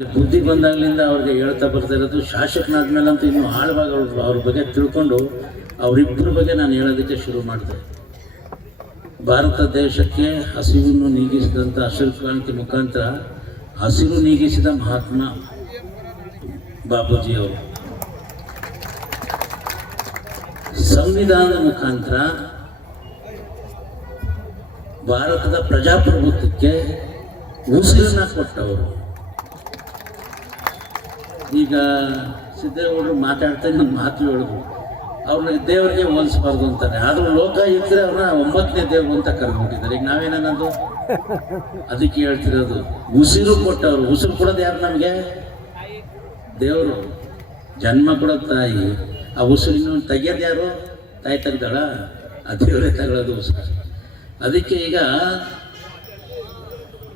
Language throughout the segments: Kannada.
ಬುದ್ಧಿ ಬಂದಾಗಲಿಂದ ಅವ್ರಿಗೆ ಹೇಳ್ತಾ ಬರ್ತಾ ಇರೋದು, ಶಾಸಕನಾದ್ಮೇಲಂತೂ ಇನ್ನೂ ಆಳವಾಗಿ ಅವ್ರ ಬಗ್ಗೆ ತಿಳ್ಕೊಂಡು ಅವರಿಬ್ಬರ ಬಗ್ಗೆ ನಾನು ಹೇಳೋದಕ್ಕೆ ಶುರು ಮಾಡಿದೆ. ಭಾರತ ದೇಶಕ್ಕೆ ಹಸಿವನ್ನು ನೀಗಿಸಿದಂಥ ಹಸಿರು ಕ್ರಾಂತಿ ಮುಖಾಂತರ ಹಸಿರು ನೀಗಿಸಿದ ಮಹಾತ್ಮ ಬಾಪೂಜಿಯವರು, ಸಂವಿಧಾನದ ಮುಖಾಂತರ ಭಾರತದ ಪ್ರಜಾಪ್ರಭುತ್ವಕ್ಕೆ ಉಸಿರನ್ನ ಕೊಟ್ಟವರು. ಈಗ ಸಿದ್ದೇಗೌಡರು ಮಾತಾಡ್ತಾರೆ, ನಮ್ಮ ಮಾತು ಹೇಳಿದ್ರು, ಅವ್ರನ್ನ ದೇವರಿಗೆ ಹೋಲಿಸ್ಬಾರ್ದು ಅಂತಾರೆ. ಆದರೂ ಲೋಕ ಇದ್ದರೆ ಅವ್ರನ್ನ 9ನೇ ದೇವರು ಅಂತ ಕರೆದ್ಬಿಟ್ಟಿದ್ದಾರೆ. ಈಗ ನಾವೇನನ್ನೋದು ಅದಕ್ಕೆ ಹೇಳ್ತಿರೋದು, ಉಸಿರು ಕೊಟ್ಟವರು. ಉಸಿರು ಕೊಡೋದು ಯಾರು ನಮಗೆ? ದೇವರು. ಜನ್ಮ ಕೊಡೋದು ತಾಯಿ. ಆ ಉಸಿರಿನ ತೆಗಿಯೋದು ಯಾರು? ತಾಯಿ ತೆಗ್ದಾಳ? ಆ ದೇವರೇ ತಗೊಳ್ಳೋದು ಉಸಿರು. ಅದಕ್ಕೆ ಈಗ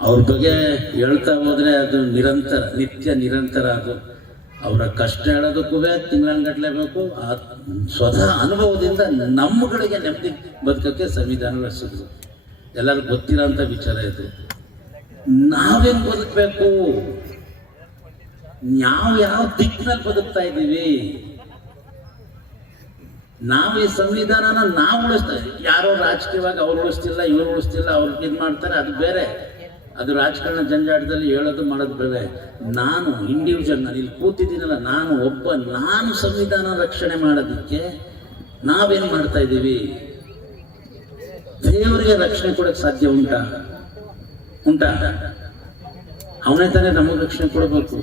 ಅವ್ರ ಬಗ್ಗೆ ಹೇಳ್ತಾ ಹೋದರೆ ಅದು ನಿರಂತರ, ನಿತ್ಯ ನಿರಂತರ. ಅದು ಅವರ ಕಷ್ಟ ಹೇಳೋದಕ್ಕೂ ತಿಂಗಳಗಟ್ಟಲೆ ಬೇಕು. ಆ ಸ್ವತಃ ಅನುಭವದಿಂದ ನಮ್ಮಗಳಿಗೆ ನೆಮ್ಮದಿ ಬದುಕೋಕ್ಕೆ ಸಂವಿಧಾನ ರಚಿಸಿದ್ರು. ಎಲ್ಲರಿಗೂ ಗೊತ್ತಿರೋಂಥ ವಿಚಾರ ಇದು. ನಾವೇನು ಬದುಕಬೇಕು, ಯಾವ ದಿಕ್ಕಿನಲ್ಲಿ ಬದುಕ್ತಾ ಇದ್ದೀವಿ, ನಾವು ಈ ಸಂವಿಧಾನನ ನಾವು ಉಳಿಸ್ತಾ ಇದ್ದೀವಿ. ಯಾರೋ ರಾಜಕೀಯವಾಗಿ ಅವ್ರು ಉಳಿಸ್ತಿಲ್ಲ, ಇವ್ರು ಉಳಿಸ್ತಿಲ್ಲ, ಅವ್ರಿಗೆ ಇದು ಮಾಡ್ತಾರೆ, ಅದು ಬೇರೆ. ಅದು ರಾಜಕಾರಣ ಜಂಜಾಟದಲ್ಲಿ ಹೇಳೋದು ಮಾಡೋದು ಬೇರೆ. ನಾನು ಇಂಡಿವಿಜುವಲ್, ನಾನು ಇಲ್ಲಿ ಕೂತಿದ್ದೀನಲ್ಲ, ನಾನು ಸಂವಿಧಾನ ರಕ್ಷಣೆ ಮಾಡೋದಕ್ಕೆ ನಾವೇನು ಮಾಡ್ತಾ ಇದ್ದೀವಿ? ದೇವರಿಗೆ ರಕ್ಷಣೆ ಕೊಡೋಕ್ಕೆ ಸಾಧ್ಯ ಉಂಟಾ? ಅವನೇ ತಾನೇ ನಮಗೆ ರಕ್ಷಣೆ ಕೊಡಬೇಕು.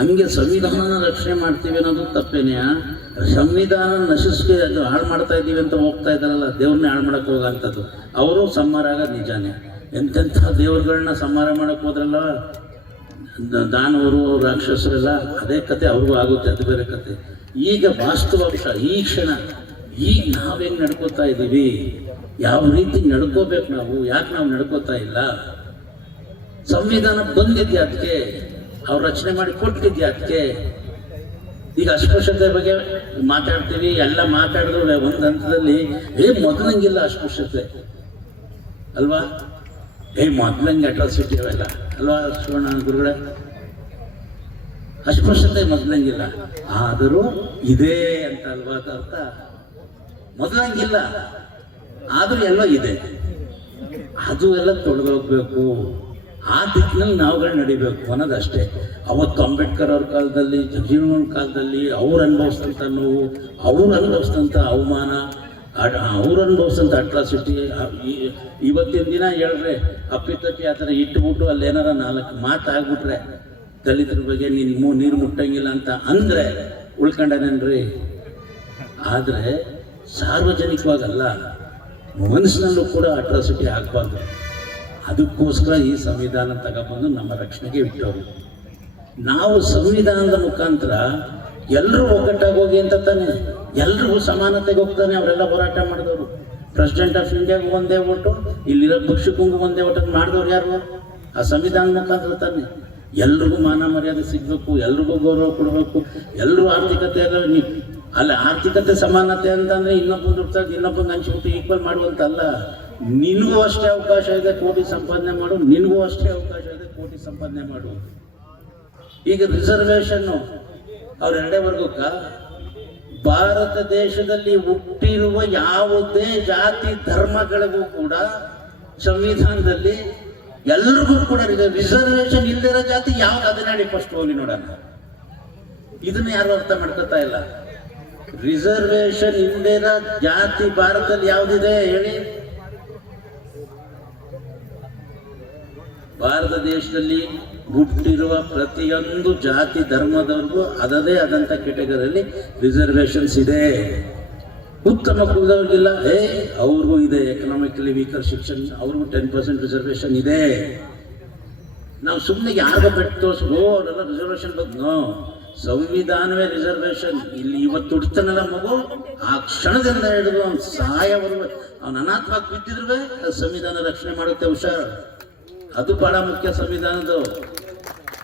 ಹಂಗೆ ಸಂವಿಧಾನನ ರಕ್ಷಣೆ ಮಾಡ್ತೀವಿ ಅನ್ನೋದು ತಪ್ಪೇನೆಯಾ? ಸಂವಿಧಾನ ನಶಿಸಿ ಅದು ಹಾಳು ಮಾಡ್ತಾ ಇದ್ದೀವಿ ಅಂತ ಹೋಗ್ತಾ ಇದ್ದಾರಲ್ಲ, ದೇವ್ರನ್ನೇ ಹಾಳು ಮಾಡಕ್ಕೆ ಹೋಗೋಂಥದ್ದು. ಅವರು ಸಂಹಾರ ಆಗೋದು ನಿಜಾನೇ. ಎಂತೆಂಥ ದೇವರುಗಳನ್ನ ಸಂಹಾರ ಮಾಡಕ್ಕೆ ಹೋದ್ರಲ್ಲ ದಾನವರು, ರಾಕ್ಷಸರೆಲ್ಲ, ಅದೇ ಕತೆ ಅವ್ರಿಗೂ ಆಗುತ್ತೆ, ಅದು ಬೇರೆ ಕತೆ. ಈಗ ವಾಸ್ತವಾಂಶ, ಈ ಕ್ಷಣ, ಈಗ ನಾವೇನು ನಡ್ಕೋತಾ ಇದ್ದೀವಿ, ಯಾವ ರೀತಿ ನಡ್ಕೋಬೇಕು ನಾವು, ಯಾಕೆ ನಾವು ನಡ್ಕೋತಾ ಇಲ್ಲ? ಸಂವಿಧಾನ ಬಂದಿದ್ಯಾ ಅದಕ್ಕೆ? ಅವ್ರು ರಚನೆ ಮಾಡಿ ಕೊಟ್ಟಿದ್ಯಾ ಅದಕ್ಕೆ? ಈಗ ಅಸ್ಪೃಶ್ಯತೆ ಬಗ್ಗೆ ಮಾತಾಡ್ತೀವಿ, ಎಲ್ಲ ಮಾತಾಡಿದ್ರು ಒಂದು ಹಂತದಲ್ಲಿ ಮೊದಲಂಗಿಲ್ಲ ಅಸ್ಪೃಶ್ಯತೆ ಅಲ್ವಾ? ಮೊದಲಂಗೆ ಅಟ್ರಾಸಿಟಿ ಅವೆಲ್ಲ ಅಲ್ವಾ ಶಿವಣ್ಣ ಗುರುಗಳೇ? ಅಸ್ಪೃಶ್ಯತೆ ಮೊದಲಂಗಿಲ್ಲ, ಆದರೂ ಇದೆ ಅಂತ ಅಲ್ವಾ ಅರ್ಥ? ಮೊದಲಂಗಿಲ್ಲ, ಆದರೂ ಎಲ್ಲ ಇದೆ. ಅದು ಎಲ್ಲ ತೊಳೆದೋಗ್ಬೇಕು. ಆ ದಿಕ್ಕಿನಲ್ಲಿ ನಾವುಗಳು ನಡಿಬೇಕು ಅನ್ನೋದಷ್ಟೇ. ಅವತ್ತು ಅಂಬೇಡ್ಕರ್ ಅವ್ರ ಕಾಲದಲ್ಲಿ, ಜಗಜೀವನ ಕಾಲದಲ್ಲಿ ಅವ್ರು ಅನುಭವಿಸಿದಂಥ ನೋವು, ಅವ್ರು ಅನುಭವಿಸಿದಂಥ ಅವಮಾನ, ಅವ್ರು ಅನುಭವಿಸಿದಂಥ ಅಟ್ರಾಸಿಟಿ, ಇವತ್ತಿನ ದಿನ ಹೇಳ್ರೆ ಅಪ್ಪಿತಪ್ಪಿ ಆ ಥರ ಇಟ್ಬಿಟ್ಟು ಅಲ್ಲಿ ಏನಾರ 4 ಮಾತಾಗ್ಬಿಟ್ರೆ ದಲಿತರ ಬಗ್ಗೆ ನೀರು ಮುಟ್ಟಂಗಿಲ್ಲ ಅಂತ ಅಂದರೆ ಉಳ್ಕೊಂಡೇನೇನ್ರಿ? ಆದರೆ ಸಾರ್ವಜನಿಕವಾಗಲ್ಲ, ಮನಸ್ಸಿನಲ್ಲೂ ಕೂಡ ಅಟ್ರಾಸಿಟಿ ಆಗಬಾರ್ದು. ಅದಕ್ಕೋಸ್ಕರ ಈ ಸಂವಿಧಾನ ತಗೊಬಂದು ನಮ್ಮ ರಕ್ಷಣೆಗೆ ಇಟ್ಟವರು. ನಾವು ಸಂವಿಧಾನದ ಮುಖಾಂತರ ಎಲ್ಲರೂ ಒಗ್ಗಟ್ಟಾಗಿ ಹೋಗಿ ಅಂತ ತಾನೆ, ಎಲ್ರಿಗೂ ಸಮಾನತೆಗೆ ಹೋಗ್ತಾನೆ ಅವರೆಲ್ಲ ಹೋರಾಟ ಮಾಡಿದವರು. ಪ್ರೆಸಿಡೆಂಟ್ ಆಫ್ ಇಂಡಿಯಾಗೂ ಒಂದೇ ಓಟು, ಇಲ್ಲಿರೋ ಭಿಕ್ಷುಕಂಗೂ ಒಂದೇ ಓಟನ್ನು ಮಾಡಿದವ್ರು ಯಾರು? ಆ ಸಂವಿಧಾನದ ಮುಖಾಂತರ ತಾನೆ. ಎಲ್ರಿಗೂ ಮಾನ ಮರ್ಯಾದೆ ಸಿಗಬೇಕು, ಎಲ್ರಿಗೂ ಗೌರವ ಕೊಡಬೇಕು, ಎಲ್ಲರೂ ಆರ್ಥಿಕತೆಯಲ್ಲಿ ಅಲ್ಲ, ಆರ್ಥಿಕತೆ ಸಮಾನತೆ ಅಂತಂದರೆ ಇನ್ನೊಬ್ಬನ ದುಡ್ತಾಗ ಇನ್ನೊಬ್ಬನ ಹಂಚ್ಬಿಟ್ಟು ಈಕ್ವಲ್ ಮಾಡುವಂತಲ್ಲ. ನಿನಗೂ ಅಷ್ಟೇ ಅವಕಾಶ ಇದೆ ಕೋಟಿ ಸಂಪಾದನೆ ಮಾಡು, ನಿನಗೂ ಅಷ್ಟೇ ಅವಕಾಶ ಇದೆ ಕೋಟಿ ಸಂಪಾದನೆ ಮಾಡು. ಈಗ ರಿಸರ್ವೇಷನ್ನು ಅವ್ರ 2 ವರ್ಗಕ್ಕ ಭಾರತ ದೇಶದಲ್ಲಿ ಹುಟ್ಟಿರುವ ಯಾವುದೇ ಜಾತಿ ಧರ್ಮಗಳಿಗೂ ಕೂಡ ಸಂವಿಧಾನದಲ್ಲಿ ಎಲ್ರಿಗೂ ಕೂಡ ರಿಸರ್ವೇಷನ್ ಇಲ್ಲದಿರೋ ಜಾತಿ ಯಾವ್ದು? ಅದನ್ನ ಫಸ್ಟ್ ಹೋಗಿ ನೋಡೋಣ. ಇದನ್ನ ಯಾರು ಅರ್ಥ ಮಾಡ್ಕೊತಾ ಇಲ್ಲ. ರಿಸರ್ವೇಷನ್ ಇಲ್ಲದಿರೋ ಜಾತಿ ಭಾರತದಲ್ಲಿ ಯಾವುದಿದೆ ಹೇಳಿ? ಭಾರತ ದೇಶದಲ್ಲಿ ಹುಟ್ಟಿರುವ ಪ್ರತಿಯೊಂದು ಜಾತಿ ಧರ್ಮದವ್ರಿಗೂ ಅದದೇ ಆದಂಥ ಕೆಟಗರಿಯಲ್ಲಿ ರಿಸರ್ವೇಷನ್ಸ್ ಇದೆ. ಉತ್ತಮ ಕುಲದವ್ರಿಗಿಲ್ಲ, ಅವ್ರಿಗೂ ಇದೆ. ಎಕನಾಮಿಕಲಿ ವೀಕರ್ ಸೆಕ್ಷನ್ ಅವ್ರಿಗೂ 10% ರಿಸರ್ವೇಷನ್ ಇದೆ. ನಾವು ಸುಮ್ಮನೆ ಯಾರಿಗೂ ಬೆಟ್ಟು ತೋರಿಸ್ಬೋ ಅವರೆಲ್ಲ ರಿಸರ್ವೇಷನ್ ಬಂದು ಸಂವಿಧಾನವೇ ರಿಸರ್ವೇಷನ್. ಇಲ್ಲಿ ಇವತ್ತು ಹುಡ್ತಾನಲ್ಲ ಮಗು, ಆ ಕ್ಷಣದಿಂದ ಹಿಡಿದು ಅವ್ನು ಸಹಾಯವರೆಗೂ ಅವ್ನು ಅನಾಥವಾಗಿ ಬಿದ್ದಿದ್ರೆ ಸಂವಿಧಾನ ರಕ್ಷಣೆ ಮಾಡುತ್ತೆ. ಹುಷಾರು, ಅದು ಬಹಳ ಮುಖ್ಯ ಸಂವಿಧಾನದ್ದು.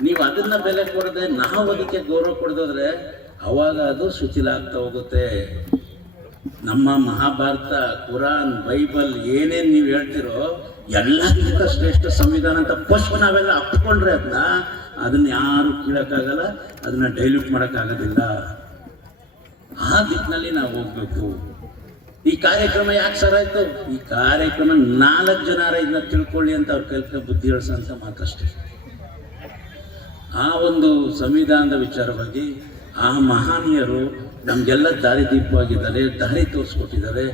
ನೀವು ಅದನ್ನ ಬೆಲೆ ಕೊಡದೆ ನಾವು ಅದಕ್ಕೆ ಗೌರವ ಕೊಡೋದ್ರೆ ಅವಾಗ ಅದು ಶಿಥಿಲ ಆಗ್ತಾ ಹೋಗುತ್ತೆ. ನಮ್ಮ ಮಹಾಭಾರತ, ಕುರಾನ್, ಬೈಬಲ್ ಏನೇನು ನೀವು ಹೇಳ್ತಿರೋ ಎಲ್ಲಕ್ಕಿಂತ ಶ್ರೇಷ್ಠ ಸಂವಿಧಾನ ಅಂತ ಫಸ್ಟ್ ನಾವೆಲ್ಲ ಅಪ್ಕೊಂಡ್ರೆ ಅದನ್ನ ಅದನ್ನು ಯಾರು ಕೀಳಕ್ಕಾಗಲ್ಲ, ಅದನ್ನು ಡೈಲ್ಯೂಟ್ ಮಾಡೋಕ್ಕಾಗೋದಿಲ್ಲ. ಆ ದಿಕ್ಕಿನಲ್ಲಿ ನಾವು ಹೋಗ್ಬೇಕು. ಈ ಕಾರ್ಯಕ್ರಮ ಯಾಕೆ ಸರ್ ಆಯಿತು? ಈ ಕಾರ್ಯಕ್ರಮ 4 ಜನ ಇದನ್ನ ತಿಳ್ಕೊಳ್ಳಿ ಅಂತ ಅವ್ರ ಕೈಲಿ ಬುದ್ಧಿ ಹೇಳಿಸೋಂಥ ಮಾತಷ್ಟೇ. ಆ ಒಂದು ಸಂವಿಧಾನದ ವಿಚಾರವಾಗಿ ಆ ಮಹನೀಯರು ನಮಗೆಲ್ಲ ದಾರಿದೀಪವಾಗಿದ್ದಾರೆ, ದಾರಿ ತೋರಿಸ್ಕೊಟ್ಟಿದ್ದಾರೆ.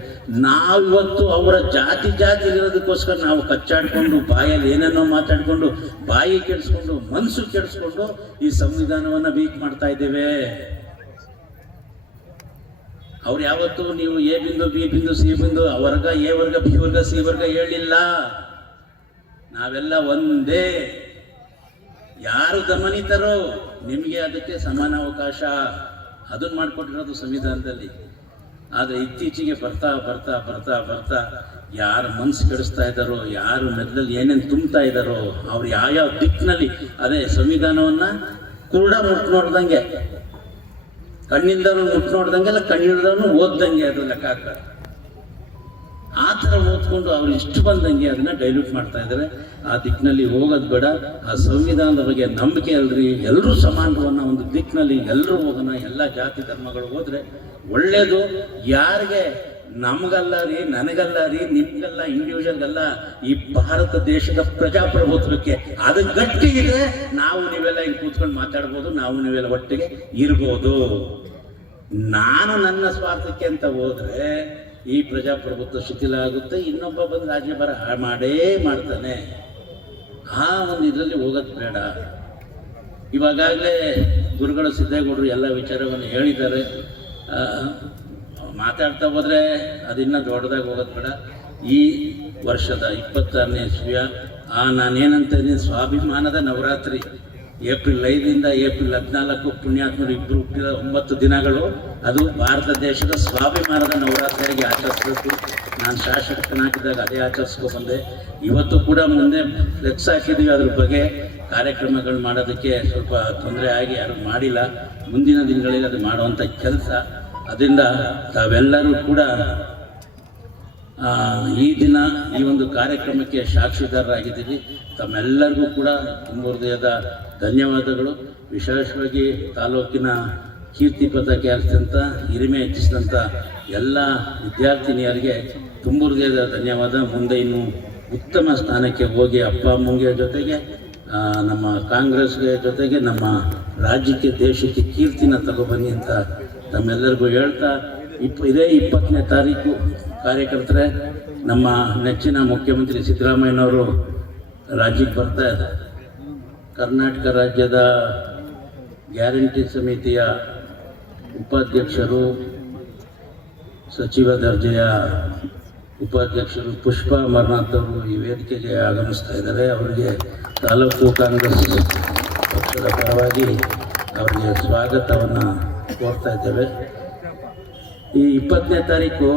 ನಾವಿವತ್ತು ಅವರ ಜಾತಿ ಇರೋದಕ್ಕೋಸ್ಕರ ನಾವು ಕಚ್ಚಾಡ್ಕೊಂಡು ಬಾಯಲ್ಲಿ ಏನೇನೋ ಮಾತಾಡ್ಕೊಂಡು ಬಾಯಿ ಕೆಡಿಸ್ಕೊಂಡು ಮನಸ್ಸು ಕೆಡಿಸ್ಕೊಂಡು ಈ ಸಂವಿಧಾನವನ್ನು ವೀಕ್ ಮಾಡ್ತಾ ಇದ್ದೇವೆ. ಅವ್ರು ಯಾವತ್ತೂ ನೀವು ಎ ಬಿಂದು ಬಿ ಬಿಂದು ಸಿ ಬಿಂದು ವರ್ಗ ಎ ವರ್ಗ ಬಿ ವರ್ಗ ಸಿ ವರ್ಗ ಹೇಳಿಲ್ಲ. ನಾವೆಲ್ಲ ಒಂದೇ. ಯಾರು ದಮನಿತರೋ ನಿಮಗೆ ಅದಕ್ಕೆ ಸಮಾನ ಅವಕಾಶ, ಅದನ್ನು ಮಾಡಿಕೊಟ್ಟಿರೋದು ಸಂವಿಧಾನದಲ್ಲಿ. ಆದರೆ ಇತ್ತೀಚೆಗೆ ಬರ್ತಾ ಬರ್ತಾ ಬರ್ತಾ ಬರ್ತಾ ಯಾರು ಮನಸ್ಸು ಕೆಡಿಸ್ತಾ ಇದ್ದಾರೋ, ಯಾರು ಮೆಲ್ಲಲ್ಲಿ ಏನೇನು ತುಂಬ್ತಾ ಇದ್ದಾರೋ ಅವ್ರು ಯಾವ್ಯಾವ ದಿಕ್ಕಿನಲ್ಲಿ ಅದೇ ಸಂವಿಧಾನವನ್ನು ಕೂಡ ಮುಟ್ಟು ನೋಡ್ದಂಗೆ, ಕಣ್ಣಿಲ್ದವನು ಮುಟ್ಟು ನೋಡ್ದಂಗೆಲ್ಲ ಕಣ್ಣಿಲ್ದವನು ಓದ್ದಂಗೆ ಅದು ಲೆಕ್ಕ ಹಾಕ್ತಾರೆ. ಆ ಥರ ಓದ್ಕೊಂಡು ಅವ್ರು ಇಷ್ಟು ಬಂದಂಗೆ ಅದನ್ನು ಡೈಲ್ಯೂಟ್ ಮಾಡ್ತಾ ಇದ್ದಾರೆ. ಆ ದಿಕ್ಕಿನಲ್ಲಿ ಹೋಗೋದು ಬೇಡ. ಆ ಸಂವಿಧಾನದ ಬಗ್ಗೆ ನಂಬಿಕೆ ಅಲ್ರಿ, ಎಲ್ಲರೂ ಸಮಾನರು ಅನ್ನೋ ಒಂದು ದಿಕ್ಕಿನಲ್ಲಿ ಎಲ್ಲರೂ ಹೋಗೋಣ. ಎಲ್ಲ ಜಾತಿ ಧರ್ಮಗಳು ಹೋದರೆ ಒಳ್ಳೆಯದು. ಯಾರಿಗೆ ನಮಗಲ್ಲ ರೀ, ನನಗಲ್ಲ ರೀ, ನಿಮ್ಗಲ್ಲ, ಇಂಡಿವಿಜುವಲ್ಗಲ್ಲ, ಈ ಭಾರತ ದೇಶದ ಪ್ರಜಾಪ್ರಭುತ್ವಕ್ಕೆ ಅದು ಗಟ್ಟಿ ಇದೆ. ನಾವು ನೀವೆಲ್ಲ ಹಿಂಗೆ ಕೂತ್ಕೊಂಡು ಮಾತಾಡ್ಬೋದು, ನಾವು ನೀವೆಲ್ಲ ಒಟ್ಟಿಗೆ ಇರ್ಬೋದು. ನಾನು ನನ್ನ ಸ್ವಾರ್ಥಕ್ಕೆ ಅಂತ ಹೋದರೆ ಈ ಪ್ರಜಾಪ್ರಭುತ್ವ ಶಿಥಿಲ ಆಗುತ್ತೆ. ಇನ್ನೊಬ್ಬ ಬಂದು ರಾಜ್ಯಭಾರ ಮಾಡೇ ಮಾಡ್ತಾನೆ. ಆ ಒಂದು ಇದರಲ್ಲಿ ಹೋಗೋದು ಬೇಡ. ಇವಾಗಲೇ ಗುರುಗಳು ಸಿದ್ದೇಗೌಡರು ಎಲ್ಲ ವಿಚಾರವನ್ನು ಹೇಳಿದ್ದಾರೆ. ಮಾತಾಡ್ತಾ ಹೋದರೆ ಅದಿನ್ನೂ ದೊಡ್ಡದಾಗಿ ಹೋಗೋದು ಬೇಡ. ಈ ವರ್ಷದ 26ನೇ ಇಸ್ವಿಯ ನಾನೇನಂತ ಇದ್ದೀನಿ, ಸ್ವಾಭಿಮಾನದ ನವರಾತ್ರಿ ಏಪ್ರಿಲ್ 5ರಿಂದ ಏಪ್ರಿಲ್ 14 ಪುಣ್ಯಾತ್ಮರು ಇಬ್ಬರು ಹುಟ್ಟಿದ 9 ದಿನಗಳು. ಅದು ಭಾರತ ದೇಶದ ಸ್ವಾಭಿಮಾನದ ನವರಾತ್ರಿಯಾಗಿ ಆಚರಿಸಬೇಕು. ನಾನು ಶಾಸಕನಾಗಿದ್ದಾಗ ಅದೇ ಆಚರಿಸ್ಕೊಂಡ್ಬಂದೆ. ಇವತ್ತು ಕೂಡ ಮುಂದೆ ಫ್ಲೆಕ್ಸ್ ಹಾಕಿದ್ದೀವಿ. ಅದ್ರ ಬಗ್ಗೆ ಕಾರ್ಯಕ್ರಮಗಳು ಮಾಡೋದಕ್ಕೆ ಸ್ವಲ್ಪ ತೊಂದರೆ ಆಗಿ ಯಾರು ಮಾಡಿಲ್ಲ. ಮುಂದಿನ ದಿನಗಳಲ್ಲಿ ಅದು ಮಾಡುವಂಥ ಕೆಲಸ. ಅದರಿಂದ ತಾವೆಲ್ಲರೂ ಕೂಡ ಈ ದಿನ ಈ ಒಂದು ಕಾರ್ಯಕ್ರಮಕ್ಕೆ ಸಾಕ್ಷಿದಾರರಾಗಿದ್ದೀವಿ. ತಮ್ಮೆಲ್ಲರಿಗೂ ಕೂಡ ತುಂಬ ಹೃದಯದ ಧನ್ಯವಾದಗಳು. ವಿಶೇಷವಾಗಿ ತಾಲೂಕಿನ ಕೀರ್ತಿ ಪತಾಕೆ ಹಾರಿಸಿದಂಥ, ಹಿರಿಮೆ ಹೆಚ್ಚಿಸಿದಂಥ ಎಲ್ಲ ವಿದ್ಯಾರ್ಥಿನಿಯರಿಗೆ ತುಂಬ ಹೃದಯದ ಧನ್ಯವಾದ. ಮುಂದೆ ಇನ್ನು ಉತ್ತಮ ಸ್ಥಾನಕ್ಕೆ ಹೋಗಿ ಅಪ್ಪ ಅಮ್ಮಂಗೆ ಜೊತೆಗೆ ನಮ್ಮ ಕಾಂಗ್ರೆಸ್ಗೆ ಜೊತೆಗೆ ನಮ್ಮ ರಾಜ್ಯಕ್ಕೆ ದೇಶಕ್ಕೆ ಕೀರ್ತಿನ ತಗೊಬನ್ನಿ ಅಂತ ತಮ್ಮೆಲ್ಲರಿಗೂ ಹೇಳ್ತಾ, ಇದೇ 20ನೇ ತಾರೀಕು ಕಾರ್ಯಕರ್ತರೆ ನಮ್ಮ ನೆಚ್ಚಿನ ಮುಖ್ಯಮಂತ್ರಿ ಸಿದ್ದರಾಮಯ್ಯನವರು ರಾಜ್ಯಕ್ಕೆ ಬರ್ತಾ ಇದ್ದಾರೆ. ಕರ್ನಾಟಕ ರಾಜ್ಯದ ಗ್ಯಾರಂಟಿ ಸಮಿತಿಯ ಉಪಾಧ್ಯಕ್ಷರು, ಸಚಿವ ದರ್ಜೆಯ ಉಪಾಧ್ಯಕ್ಷರು ಪುಷ್ಪಾ ಅಮರನಾಥ್ ಅವರು ಈ ವೇದಿಕೆಗೆ ಆಗಮಿಸ್ತಾ ಇದ್ದಾರೆ. ಅವರಿಗೆ ತಾಲೂಕು ಕಾಂಗ್ರೆಸ್ ಪಕ್ಷದ ಪರವಾಗಿ ಅವರಿಗೆ ಸ್ವಾಗತವನ್ನು ಕೋರ್ತಾ ಇದ್ದೇವೆ. ಈ 20ನೇ ತಾರೀಕು